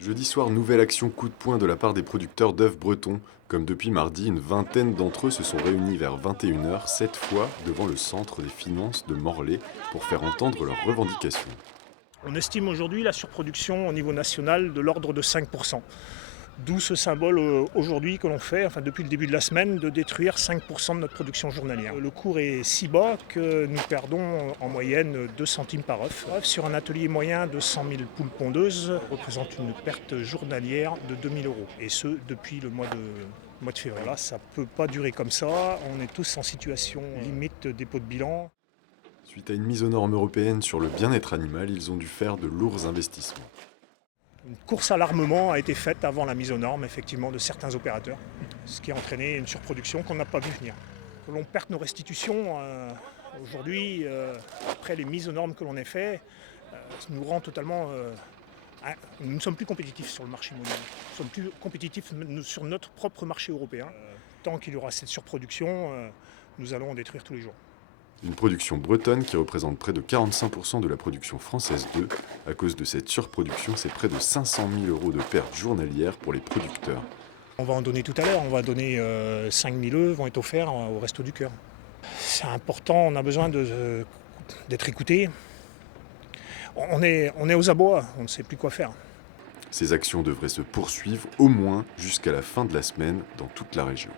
Jeudi soir, nouvelle action coup de poing de la part des producteurs d'œufs bretons. Comme depuis mardi, une vingtaine d'entre eux se sont réunis vers 21 h, cette fois devant le centre des finances de Morlaix, pour faire entendre leurs revendications. On estime aujourd'hui la surproduction au niveau national de l'ordre de 5%. D'où ce symbole aujourd'hui que l'on fait, enfin depuis le début de la semaine, de détruire 5% de notre production journalière. Le cours est si bas que nous perdons en moyenne 2 centimes par œuf. Sur un atelier moyen de 100 000 poules pondeuses, représente une perte journalière de 2 000 euros. Et ce, depuis le mois de février. Là, ça ne peut pas durer comme ça. On est tous en situation limite dépôt de bilan. Suite à une mise aux normes européennes sur le bien-être animal, ils ont dû faire de lourds investissements. Une course à l'armement a été faite avant la mise aux normes, effectivement, de certains opérateurs, ce qui a entraîné une surproduction qu'on n'a pas vu venir. Que l'on perde nos restitutions aujourd'hui, après les mises aux normes que l'on a faites, nous rend totalement. Nous ne sommes plus compétitifs sur le marché mondial. Nous sommes plus compétitifs sur notre propre marché européen. Tant qu'il y aura cette surproduction, nous allons en détruire tous les jours. Une production bretonne qui représente près de 45% de la production française d'œufs. À cause de cette surproduction, c'est près de 500 000 euros de pertes journalières pour les producteurs. On va en donner tout à l'heure, on va donner 5 000 œufs, vont être offerts au Resto du Cœur. C'est important, on a besoin d'être écouté. On est aux abois, on ne sait plus quoi faire. Ces actions devraient se poursuivre au moins jusqu'à la fin de la semaine dans toute la région.